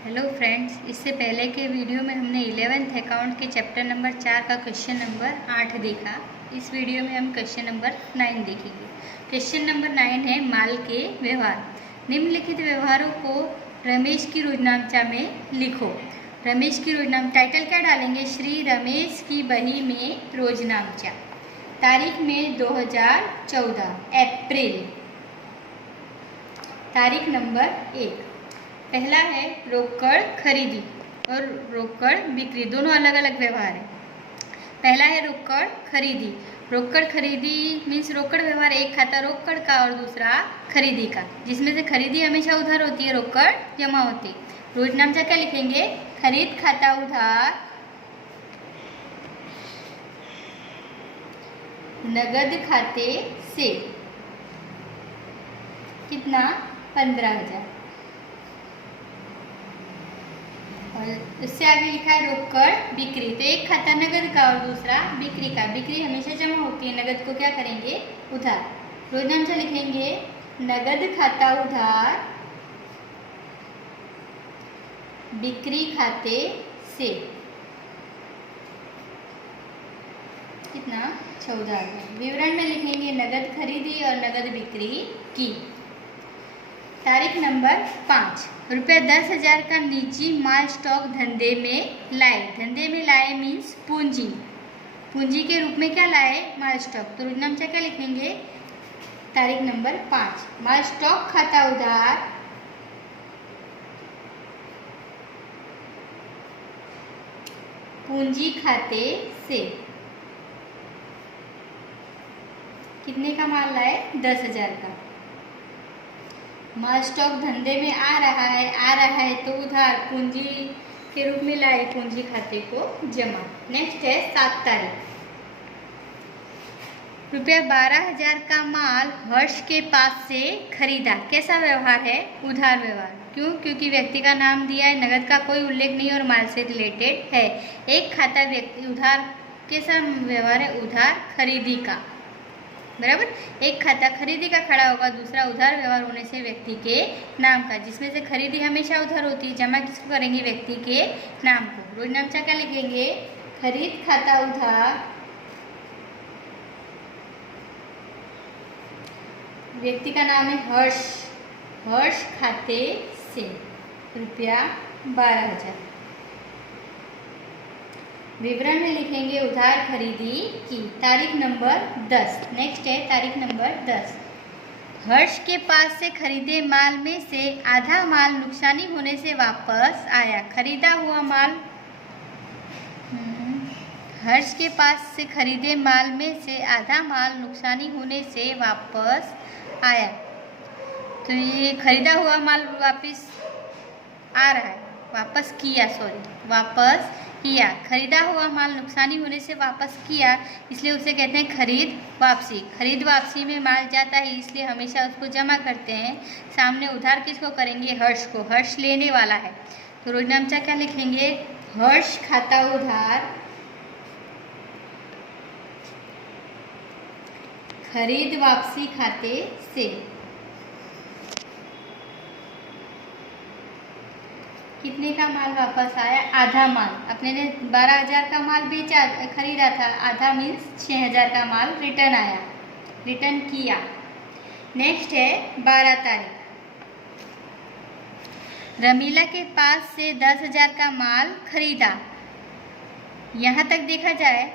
Hello friends, इससे पहले के वीडियो में हमने 11th अकाउंट के चैप्टर नंबर 4 का क्वेश्चन नंबर 8 देखा। इस वीडियो में हम क्वेश्चन नंबर 9 देखेंगे। क्वेश्चन नंबर 9 है माल के व्यवहार। निम्नलिखित व्यवहारों को रमेश की रोजनामचा में लिखो। रमेश की रोजनाम टाइटल क्या डालेंगे? श्री रमेश की बही में रोजनामचा। तारीख में 2014 अप्रैल। तारीख नंबर 1। पहला है रोकड़ खरीदी और रोकड़ बिक्री, दोनों अलग अलग व्यवहार है। पहला है रोकड़ खरीदी। रोकड़ खरीदी मीन्स रोकड़ व्यवहार, एक खाता रोकड़ का और दूसरा खरीदी का, जिसमें से खरीदी हमेशा उधार होती है, रोकड़ जमा होती है। रोजनामचा क्या लिखेंगे? खरीद खाता उधार, नगद खाते से कितना? 15,000। और उससे आगे लिखा है रोकड़ बिक्री, तो एक खाता नगद का और दूसरा बिक्री का। बिक्री हमेशा जमा होती है, नगद को क्या करेंगे? उधार। रोजनामचा लिखेंगे नगद खाता उधार, बिक्री खाते से कितना? 14,000। विवरण में लिखेंगे नगद खरीदी और नगद बिक्री की। तारीख नंबर 5। रुपये 10,000 का निजी माल स्टॉक धंधे में लाए। धंधे में लाए मीन्स पूंजी, पूंजी के रूप में क्या लाए? माल स्टॉक। तो रोजनामचा क्या लिखेंगे? तारीख नंबर 5 माल स्टॉक खाता उधार, पूंजी खाते से कितने का माल लाए? 10,000 का। माल स्टॉक धंधे में आ रहा है तो उधार, पूंजी के रूप में लाए, पूंजी खाते को जमा। नेक्स्ट है 7 तारीख। रुपया 12,000 का माल हर्ष के पास से खरीदा। कैसा व्यवहार है? उधार व्यवहार। क्यों? क्योंकि व्यक्ति का नाम दिया है, नगद का कोई उल्लेख नहीं और माल से रिलेटेड है। एक खाता व्यक्ति उधार, कैसा व्यवहार है? उधार खरीदी का, बराबर। एक खाता खरीदी का खड़ा होगा, दूसरा उधार व्यवहार होने से व्यक्ति के नाम का, जिसमें से खरीदी हमेशा उधार होती है, जमा किसको करेंगे? व्यक्ति के नाम को। रोजनामचा क्या लिखेंगे? खरीद खाता उधार, व्यक्ति का नाम है हर्ष, हर्ष खाते से रुपया 12,000। विवरण में लिखेंगे उधार खरीदी की। तारीख नंबर 10। नेक्स्ट है तारीख नंबर 10। हर्ष के पास से खरीदे माल में से आधा माल नुकसानी होने से वापस आया। खरीदा हुआ माल, हर्ष के पास से खरीदे माल में से आधा माल नुकसानी होने से वापस आया। तो ये खरीदा हुआ माल वापस आ रहा है, वापस किया, वापस किया। खरीदा हुआ माल नुकसानी होने से वापस किया, इसलिए उसे कहते हैं खरीद वापसी। खरीद वापसी में माल जाता है, इसलिए हमेशा उसको जमा करते हैं। सामने उधार किसको करेंगे? हर्ष को। हर्ष लेने वाला है, तो रोजनामचा क्या लिखेंगे? हर्ष खाता उधार, खरीद वापसी खाते से कितने का माल वापस आया? आधा माल। अपने ने 12,000 का माल बेचा, खरीदा था, आधा मीन्स 6,000 का माल रिटर्न आया, रिटर्न किया। नेक्स्ट है 12 तारीख। रमीला के पास से 10,000 का माल खरीदा। यहाँ तक देखा जाए,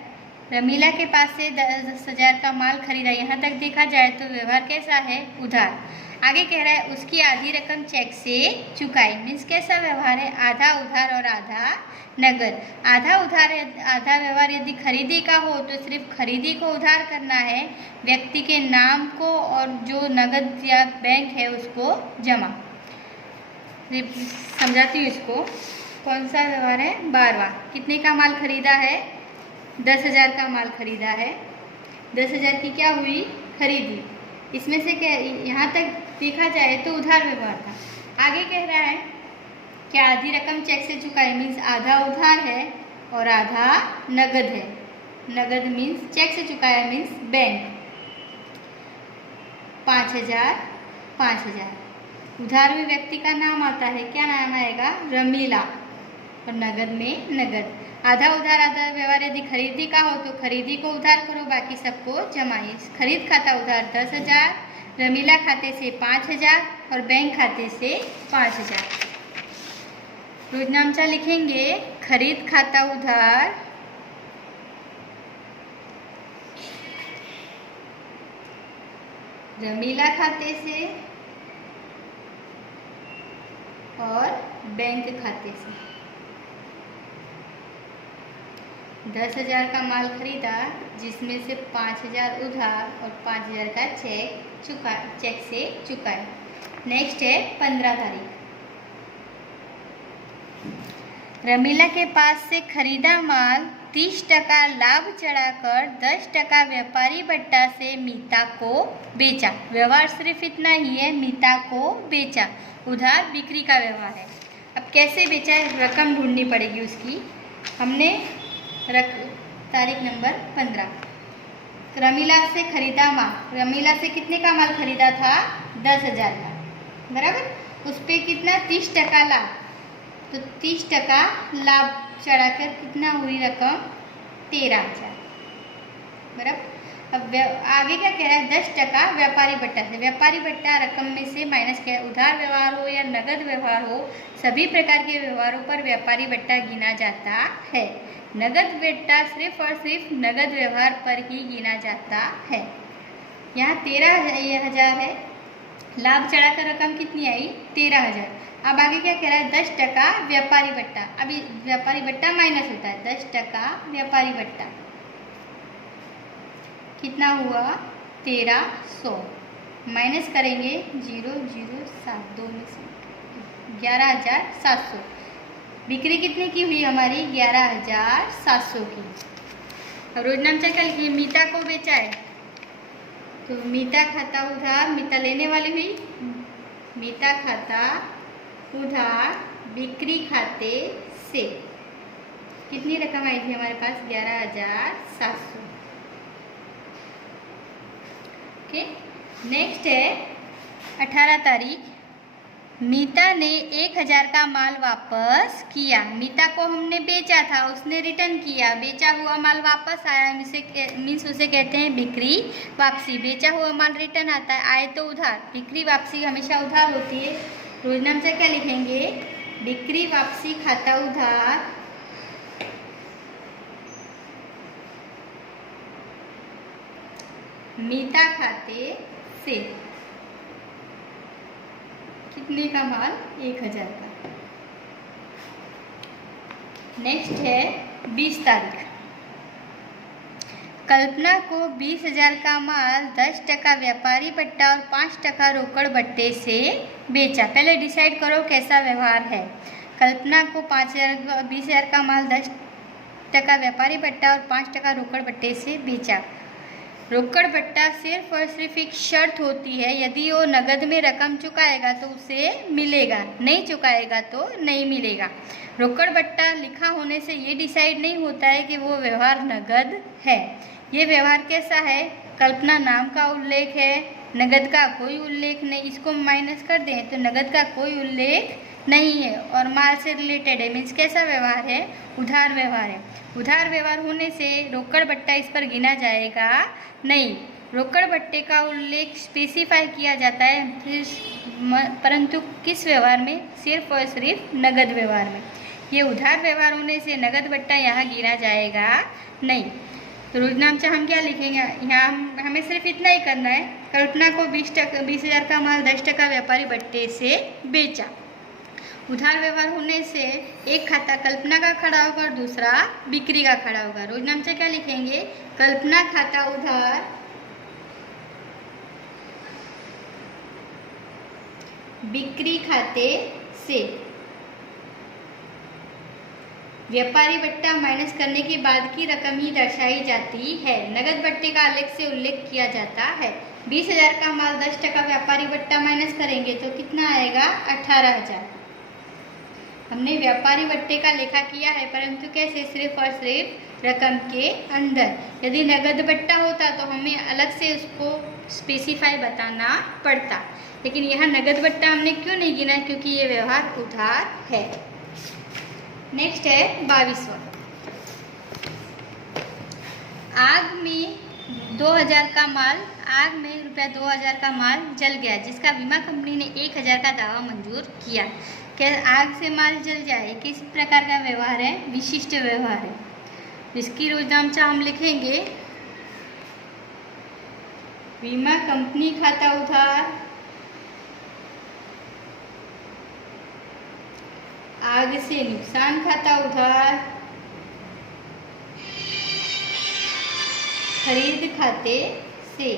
रमीला के पास से 10,000 का माल खरीदा, यहाँ तक देखा जाए तो व्यवहार कैसा है? उधार। आगे कह रहा है उसकी आधी रकम चेक से चुकाई, मीन्स कैसा व्यवहार है? आधा उधार और आधा नगद। आधा उधार, आधा व्यवहार यदि खरीदी का हो तो सिर्फ खरीदी को उधार करना है, व्यक्ति के नाम को और जो नगद या बैंक है उसको जमा। समझाती हूँ इसको। कौन सा व्यवहार है? 12वां। कितने का माल खरीदा है? 10,000 का माल खरीदा है। 10,000 की क्या हुई? खरीदी। इसमें से क्या, यहाँ तक देखा जाए तो उधार व्यवहार था। आगे कह रहा है कि आधी रकम चेक से चुकाई, मीन्स आधा उधार है और आधा नगद है। नगद मीन्स चेक से चुकाया मीन्स बैंक। 5,000 5,000। उधार में व्यक्ति का नाम आता है, क्या नाम आएगा? रमीला। और नगद में नगद। आधा उधार आधा व्यवहार, यदि खरीदी का हो तो खरीदी को उधार करो, बाकी सबको जमाइए। खरीद खाता उधार 10,000, रमीला खाते से 5,000 और बैंक खाते से 5,000। रोजनामचा लिखेंगे खरीद खाता उधार रमीला खाते से और बैंक खाते से। 10,000 का माल खरीदा, जिसमें से 5,000 उधार और 5,000 का चेक से चुकाया। नेक्स्ट है 15 तारीख। रमीला के पास से खरीदा माल 30% लाभ चढ़ाकर 10% व्यापारी भट्टा से मीता को बेचा। व्यवहार सिर्फ इतना ही है, मीता को बेचा। उधार बिक्री का व्यवहार है। अब कैसे बेचा है, रकम ढूंढनी पड़ेगी उसकी। हमने तारीख नंबर 15, रमीला से खरीदा माल। रमीला से कितने का माल खरीदा था? 10,000 का, बराबर। उस पर कितना? 30% लाभ। तो 30% लाभ चढ़ाकर कितना हुई रकम? 13,000, बराबर। अब आगे क्या कह रहा है? 10% व्यापारी भट्टा से। व्यापारी भट्टा रकम में से माइनस किया। उधार व्यवहार हो या नगद व्यवहार हो, सभी प्रकार के व्यवहारों पर व्यापारी भट्टा गिना जाता है। नगद भट्टा सिर्फ और सिर्फ नगद व्यवहार पर ही गिना जाता है। यहाँ 13,000 है, लाभ चढ़ाकर रकम कितनी आई? 13,000। अब आगे क्या कह रहा है? 10% व्यापारी भट्टा। अभी व्यापारी भट्टा माइनस होता है, 10% व्यापारी भट्टा कितना हुआ? 1300। माइनस करेंगे 0,072 में से 11,700। बिक्री कितने की हुई हमारी? 11,700 की। रोजनामचा क्या लिखिए? मीता को बेचा है, तो मीता खाता उधार, मीता लेने वाली हुई, मीता खाता उधार बिक्री खाते से कितनी रकम आई थी हमारे पास? 11,700। ओके, नेक्स्ट है 18 तारीख। मीता ने 1,000 का माल वापस किया। मीता को हमने बेचा था, उसने रिटर्न किया। बेचा हुआ माल वापस आया, मीन्स उसे कहते हैं बिक्री वापसी। बेचा हुआ माल रिटर्न आता है, आए तो उधार। बिक्री वापसी हमेशा उधार होती है। रोजनामचा क्या लिखेंगे? बिक्री वापसी खाता उधार मीता खाते से कितने का माल? 1,000 का। नेक्स्ट है 20 तारीख। कल्पना को 20,000 का माल 10% व्यापारी भट्टा और 5% रोकड़ भट्टे से बेचा। पहले डिसाइड करो कैसा व्यवहार है। कल्पना को 20,000 का माल 10% व्यापारी भट्टा और 5% रोकड़ भट्टे से बेचा। रोकड़ भट्टा सिर्फ और सिर्फ एक शर्त होती है, यदि वो नगद में रकम चुकाएगा तो उसे मिलेगा, नहीं चुकाएगा तो नहीं मिलेगा। रोकड़ भट्टा लिखा होने से ये डिसाइड नहीं होता है कि वो व्यवहार नगद है। ये व्यवहार कैसा है? कल्पना नाम का उल्लेख है, नगद का कोई उल्लेख नहीं। इसको माइनस कर दें तो नगद का कोई उल्लेख नहीं है और माल से रिलेटेड है। मीन्स कैसा व्यवहार है? उधार व्यवहार है। उधार व्यवहार होने से रोकड़ भट्टा इस पर गिना जाएगा नहीं। रोकड़ भट्टे का उल्लेख स्पेसिफाई किया जाता है, परंतु किस व्यवहार में? सिर्फ और सिर्फ नगद व्यवहार में। ये उधार व्यवहार होने से नगद भट्टा यहाँ गिना जाएगा नहीं। तो रोजनामचा हम क्या लिखेंगे? यहाँ हमें सिर्फ इतना ही करना है। कल्पना को 20,000 का माल 10% व्यापारी भट्टे से बेचा। उधार व्यवहार होने से एक खाता कल्पना का खड़ा होगा और दूसरा बिक्री का खड़ा होगा। रोजनामचा क्या लिखेंगे? कल्पना खाता उधार बिक्री खाते से व्यापारी भट्टा माइनस करने के बाद की रकम ही दर्शाई जाती है। नगद भट्टे का अलग से उल्लेख किया जाता है। 20,000 का माल 10% व्यापारी भट्टा माइनस करेंगे तो कितना आएगा? 18,000। हमने व्यापारी भट्टे का लेखा किया है, परंतु कैसे? सिर्फ और सिर्फ रकम के अंदर। यदि नगद भट्टा होता तो हमें अलग से उसको स्पेसिफाई बताना पड़ता। लेकिन यहाँ नगद बट्टा हमने क्यों नहीं गिना, क्योंकि ये व्यवहार उधार है। नेक्स्ट है 22वां। आग में 2000 का माल, आग में रुपया 2000 का माल जल गया जिसका बीमा कंपनी ने 1000 का दावा मंजूर किया। क्या आग से माल जल जाए किस प्रकार का व्यवहार है? विशिष्ट व्यवहार है। इसकी रोजनामचा हम लिखेंगे बीमा कंपनी खाता उधार, आग से नुकसान खाता उधार, खरीद खाते से।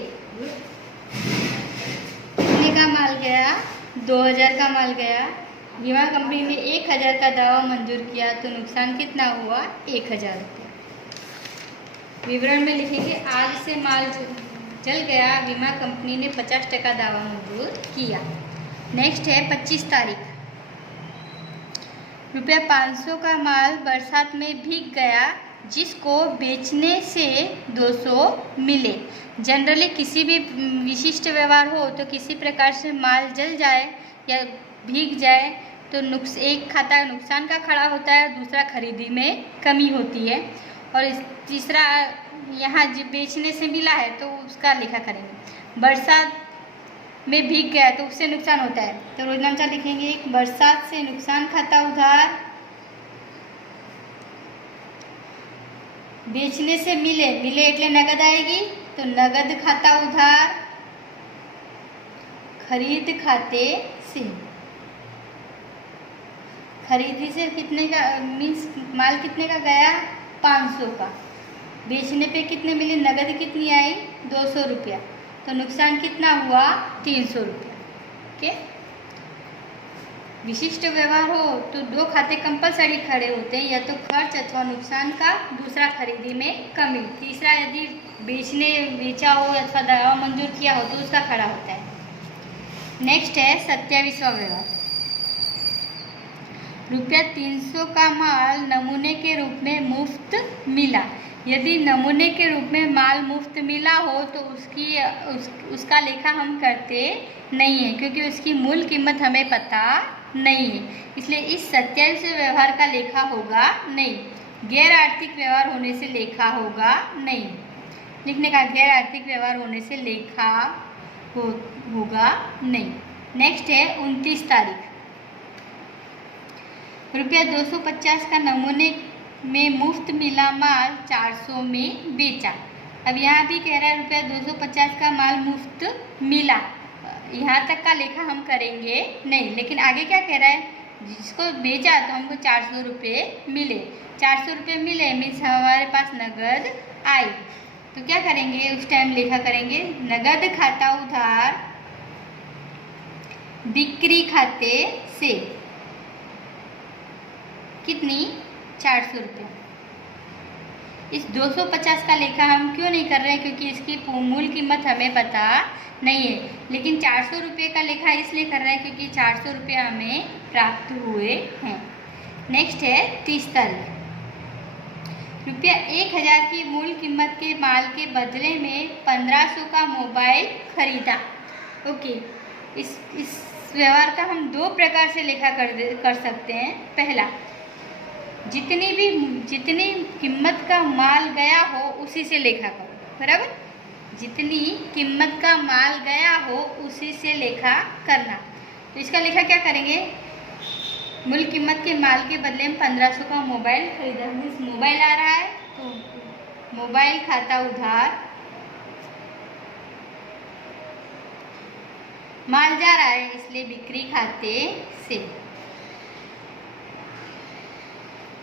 कितने का माल गया? 2000 का माल गया। बीमा कंपनी ने 1000 का दावा मंजूर किया तो नुकसान कितना हुआ? 1000 रुपये। विवरण में लिखेंगे आग से माल जल गया, बीमा कंपनी ने 50% दावा मंजूर किया। नेक्स्ट है 25 तारीख। रुपया 500 का माल बरसात में भीग गया जिसको बेचने से 200 मिले। जनरली किसी भी विशिष्ट व्यवहार हो तो किसी प्रकार से माल जल जाए या भीग जाए तो एक खाता नुकसान का खड़ा होता है, दूसरा खरीदी में कमी होती है, और इस तीसरा यहाँ बेचने से मिला है तो उसका लेखा करेंगे। बरसात में भीग गया तो उससे नुकसान होता है तो रोजनामचा लिखेंगे बरसात से नुकसान खाता उधार, बेचने से मिले એટલે नगद आएगी तो नगद खाता उधार, खरीद खाते से। खरीदी से कितने का मीन्स माल कितने का गया? 500 का। बेचने पे कितने मिले? नगद कितनी आई? 200 रुपया। तो नुकसान कितना हुआ? 300 रुपया। ओके। विशिष्ट व्यवहार हो तो 2 खाते कंपलसरी खड़े होते हैं, या तो खर्च अथवा नुकसान का, दूसरा खरीदी में कमी, तीसरा यदि बेचा हो अथवा दावा मंजूर किया हो तो उसका खड़ा होता है। नेक्स्ट है 27वां व्यवहार। रुपया 300 का माल नमूने के रूप में मुफ्त मिला। यदि नमूने के रूप में माल मुफ्त मिला हो तो उसका लेखा हम करते नहीं है, क्योंकि उसकी मूल कीमत हमें पता नहीं है, इसलिए इस 27वें व्यवहार का लेखा होगा नहीं। गैर आर्थिक व्यवहार होने से लेखा होगा नहीं। लिखने का गैर आर्थिक व्यवहार होने से लेखा होगा नहीं। नेक्स्ट है 29 तारीख। रुपया 250 का नमूने में मुफ्त मिला माल 400 में बेचा। अब यहाँ भी कह रहा है रुपया 250 का माल मुफ्त मिला, यहाँ तक का लेखा हम करेंगे नहीं, लेकिन आगे क्या कह रहा है? जिसको बेचा तो हमको 400 रुपये मिले। 400 रुपये मिले मीन्स हमारे पास नगद आई, तो क्या करेंगे? उस टाइम लेखा करेंगे नगद खाता उधार, बिक्री खाते से। कितनी? 400 रुपये। इस 250 का लेखा हम क्यों नहीं कर रहे हैं? क्योंकि इसकी मूल कीमत हमें पता नहीं है, लेकिन 400 रुपये का लेखा इसलिए कर रहे हैं क्योंकि 400 रुपये हमें प्राप्त हुए हैं। नेक्स्ट है 30 तारीख। रुपया 1000 की मूल कीमत के माल के बदले में 1500 का मोबाइल खरीदा। ओके, इस व्यवहार का हम 2 प्रकार से लेखा कर सकते हैं। पहला, जितनी कीमत का माल गया हो उसी से लेखा करो, बराबर। जितनी कीमत का माल गया हो उसी से लेखा करना। तो इसका लेखा क्या करेंगे? मूल कीमत के माल के बदले में 1500 का मोबाइल खरीदा, मीन्स मोबाइल आ रहा है तो मोबाइल खाता उधार, माल जा रहा है इसलिए बिक्री खाते से।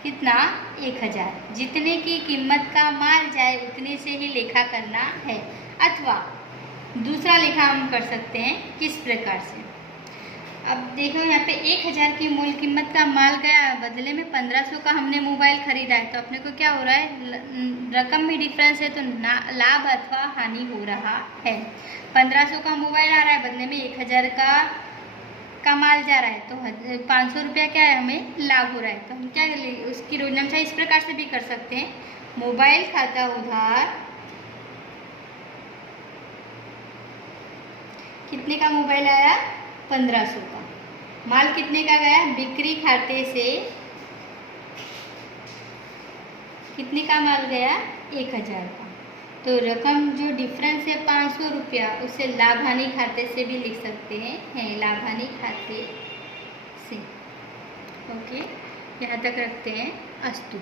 कितना? 1000। जितने की कीमत का माल जाए उतने से ही लेखा करना है। अथवा दूसरा लेखा हम कर सकते हैं किस प्रकार से? अब देखो यहाँ पे 1000 की मूल कीमत का माल गया, बदले में 1500 का हमने मोबाइल खरीदा है, तो अपने को क्या हो रहा है? रकम में डिफरेंस है तो लाभ अथवा हानि हो रहा है। 1500 का मोबाइल आ रहा है, बदले में 1000 का माल जा रहा है, तो 500 रुपया क्या है? हमें लाभ हो रहा है। तो हम क्या उसकी रोजनामचा इस प्रकार से भी कर सकते हैं, मोबाइल खाता उधार, कितने का मोबाइल आया? 1500 का। माल कितने का गया? बिक्री खाते से कितने का माल गया? 1000 का। तो रकम जो डिफरेंस है 500 रुपया, उसे लाभ हानि खाते से भी लिख सकते हैं, लाभ हानि खाते से। ओके, यहाँ तक रखते हैं। अस्तु।